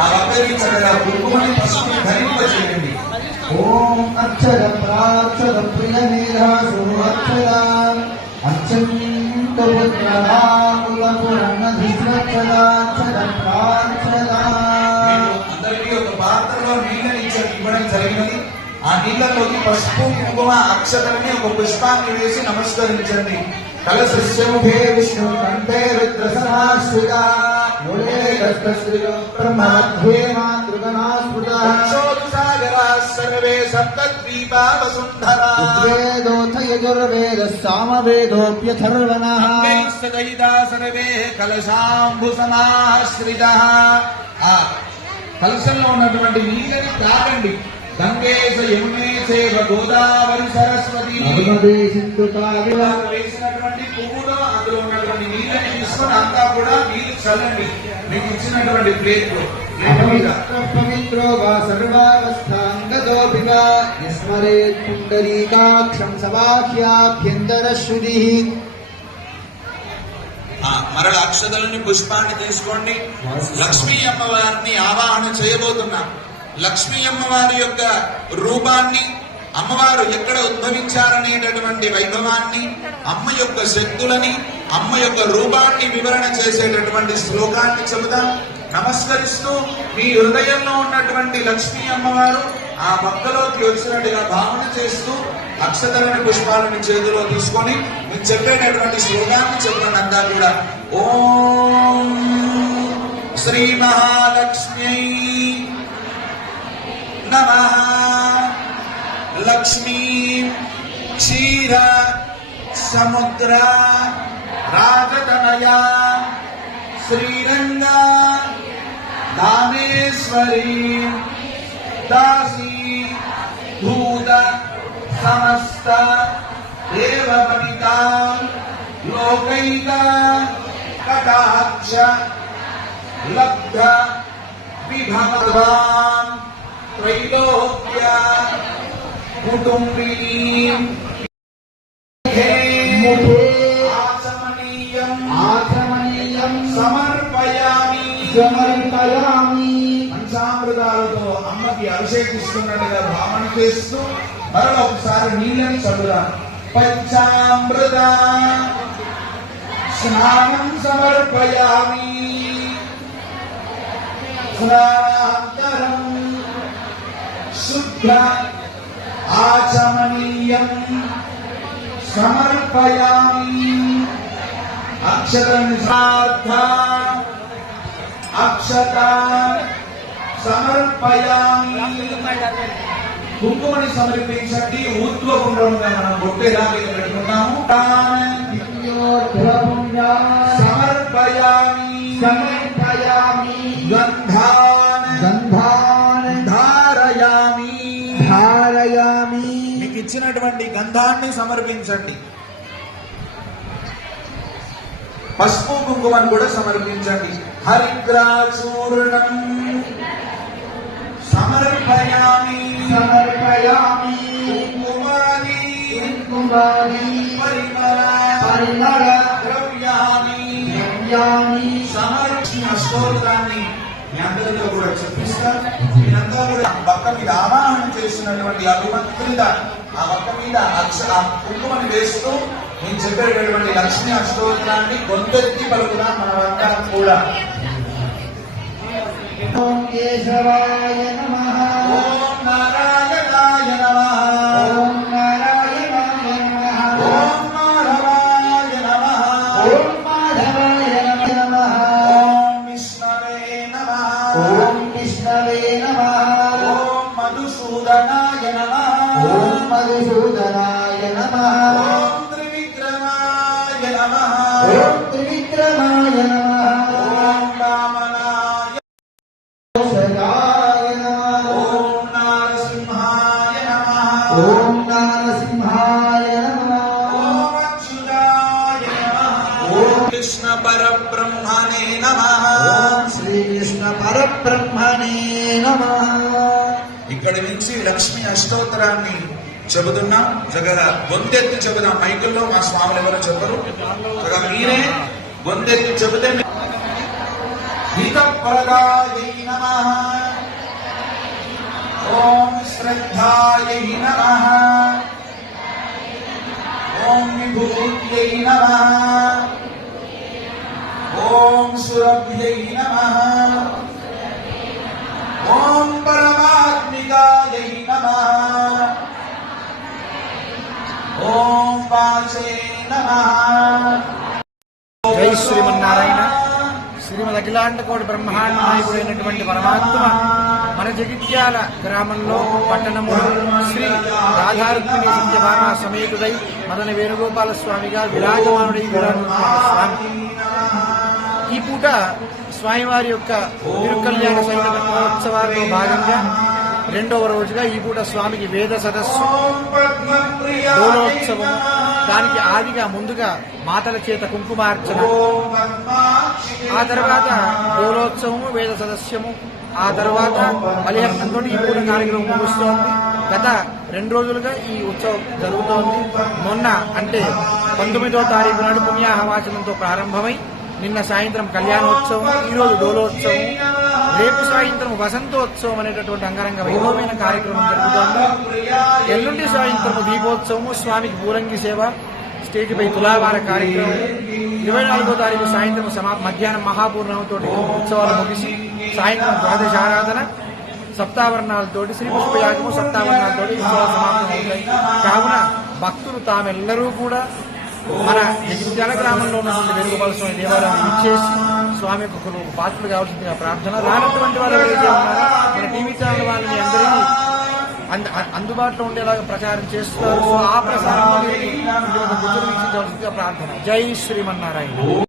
ఆ వక్కకి కుంకుమని పసుపుని ధరింపచేయండి ఓం అక్షర ప్రాక్షర ప్రియ మేధాసు అక్షర. అత్యంత పుత్రనాకులపురన్నధిస్వక్షరాక్షర ప్రాక్షర. అందరికీ ఒక పాత్రలో నీళ్ళని ఇచ్చ- ఇవ్వడం జరిగినది. ఆ నీళ్ళలోకి పసుపు కుంకుమ అక్షతలని ఒక పుష్పాన్ని వేసి నమస్కరించండి. కలశస్యముఖే విష్ణు కంటే రుద్ర సామవేదోప్యథర్వణః సదయిదా సర్వే కలశాంబు సమాశ్రిత ఆ కలశంలో ఉన్నటువంటి నీళ్ళని తాగండి. గంగేశ యమునే చేవ గోదావరి సరస్వతి వేసినటువంటి పువ్వులో అందులో ఉన్నటువంటి నీళ్ళని తీసుకొని అంతా కూడా నీళ్ళు చల్లండి. మీకు ఇచ్చినటువంటి ప్లేట్ పవిత్రో వా పుండరీకాక్షం ఆ, మరల అక్షతలని పుష్పాన్ని తీసుకోండి. లక్ష్మీ అమ్మవారిని ఆవాహన చేయబోతున్నాం. లక్ష్మీ అమ్మవారి యొక్క రూపాన్ని అమ్మవారు ఎక్కడ ఉద్భవించారనేటటువంటి వైభవాన్ని అమ్మ యొక్క శక్తులని అమ్మ యొక్క రూపాన్ని వివరణ చేసేటటువంటి శ్లోకాన్ని చెబుదాం. నమస్కరిస్తూ మీ హృదయంలో ఉన్నటువంటి లక్ష్మీ అమ్మవారు ఆ భక్తలోకి వచ్చినట్టుగా భావన చేస్తూ అక్షతరణ పుష్పాలను చేతిలో తీసుకొని మీరు చెప్పేటటువంటి శ్లోకాన్ని చెప్పండి కూడా. ఓం శ్రీ మహాలక్ష్మి నమ. लक्ष्मी, क्षीर, समुद्र, राजतनया, श्रीरंगा, दानेश्वरी, दासी, भूत, समस्त, देवपतिता, लोकैका, कटाक्ष, लब्ध, विभगवान्, त्रैलोक्य కుటుంబినీ ముఖే ఆచమనీయం. ఆచమనీయం. సమర్పయామి. సమర్పయామి. పంచామృతాలతో అమ్మకి అభిషేకిస్తున్నట్టుగా భావన చేస్తూ మరొక ఒకసారి నీళ్ళని చదువుదాం. పంచామృత. స్నానం సమర్పయామి. స్నానాంతరం శుద్ధ ఆచమనీయం సమర్పయామి. అక్షరాన్ని సార్థ అక్షత సమర్పయామి. కుంకుమని సమర్పించండి ఊర్ధ్వపుండ్రంగా మనం పెట్టుకున్నాము పుణ్యా సమర్పయామి. సమర్పయామి. ఇచ్చినటువంటి గంధాన్ని సమర్పించండి. పసుపు కుంకుమను కూడా సమర్పించండి. హరిద్రాచూర్ణం. సమర్పయామి. సమర్పయామి. కుంకుమాని కుమారి పరిమళ. పరిమళ. ద్రవ్యాన్ని సమర్పించిన స్తోత్రాన్ని మీ అందరితో కూడా చెప్పిస్తారు మీరంతా కూడా పక్క మీద ఆవాహన చేసినటువంటి అభిమంత్రిత ఆ వక్క మీద అక్ష ఆ కుంకుమని వేస్తూ నేను చెప్పేటటువంటి లక్ష్మీ అష్టోత్తరాన్ని గొంతెత్తి పలుకుదా మనమంతా కూడా. కేశవాయ మధుసూదనాయ నమః. త్రివిక్రమాయ నమః. త్రివిక్రమాయ నమః. పరబ్రహ్మణే నమః. ఓం శ్రీకృష్ణ పరబ్రహ్మణే నమః. ఇక్కడి నుంచి లక్ష్మి అష్టోత్తరాన్ని చెబుతున్నా జగద గొంతెత్తి చెబుదాం మైకుల్లో మా స్వాములు ఎవరో చెప్పరు. మీరే గొంతెత్తి చెబుతే హితప్రదాయై ఓం శ్రద్ధాయై నమ. ఓం విభూత్యై నమ. జై శ్రీమన్నారాయణ. శ్రీమద్ అఖిలాండ కోటి బ్రహ్మాండ నాయకుడైనటువంటి పరమాత్మ మన జగిత్యాల గ్రామంలో పట్టణంలో శ్రీ రాధారుక్మిణి సత్యభామ సమేతుడై మదన వేణుగోపాల స్వామిగా విరాజమానుడై స్వామి. ఈ పూట స్వామివారి యొక్క తిరుకల్యాణ సహిత మహోత్సవాల్లో భాగంగా రెండవ రోజుగా ఈ పూట స్వామికి వేద సదస్సు. డోలోత్సవం దానికి ఆదిగా ముందుగా మాతల చేత కుంకుమార్చన. ఆ తర్వాత డోలోత్సవము వేద సదస్యము. ఆ తర్వాత బలిహరణంతో ఈ పూట కార్యక్రమం ముగుస్తోంది. గత రెండు రోజులుగా ఈ ఉత్సవం జరుగుతోంది. మొన్న అంటే పంతొమ్మిదో తారీఖు నాడు పుణ్యాహవాచనంతో ప్రారంభమై నిన్న సాయంత్రం కళ్యాణోత్సవం ఈ రోజు డోలోత్సవం రేపు సాయంత్రం వసంతోత్సవం అనేటటువంటి అంగరంగ వైభవమైన కార్యక్రమం జరుగుతోంది. ఎల్లుండి సాయంత్రం దీపోత్సవము స్వామికి పూరంగి సేవ స్టేజిపై తులావార కార్యక్రమం. ఇరవై నాలుగో తారీఖు సాయంత్రం సమా మధ్యాహ్నం మహాపూర్ణంతో ఉత్సవాలు ముగిసి సాయంత్రం ద్వాదశ ఆరాధన సప్తావరణాలతోటి శ్రీ పుష్పయాగము సప్తావరణాలతోటి ఉత్సవాలు సమాప్తం అవుతాయి. కావున భక్తులు తామెల్లరూ కూడా మన జల గ్రామంలో ఉన్నటువంటి వెలుగుపాల స్వామి దేవాలయం ఇచ్చేసి స్వామి యొక్క పాత్రలు కావాల్సిందిగా ప్రార్థన రానటువంటి వాళ్ళు ఎవరైతే ఉన్నారో మన టీవీ ఛానల్ వాళ్ళని అందరికీ అంద- అందుబాటులో ఉండేలాగా ప్రచారం చేస్తున్నారు. ఆ ప్రసారం ప్రార్థన. జై శ్రీమన్నారాయణ.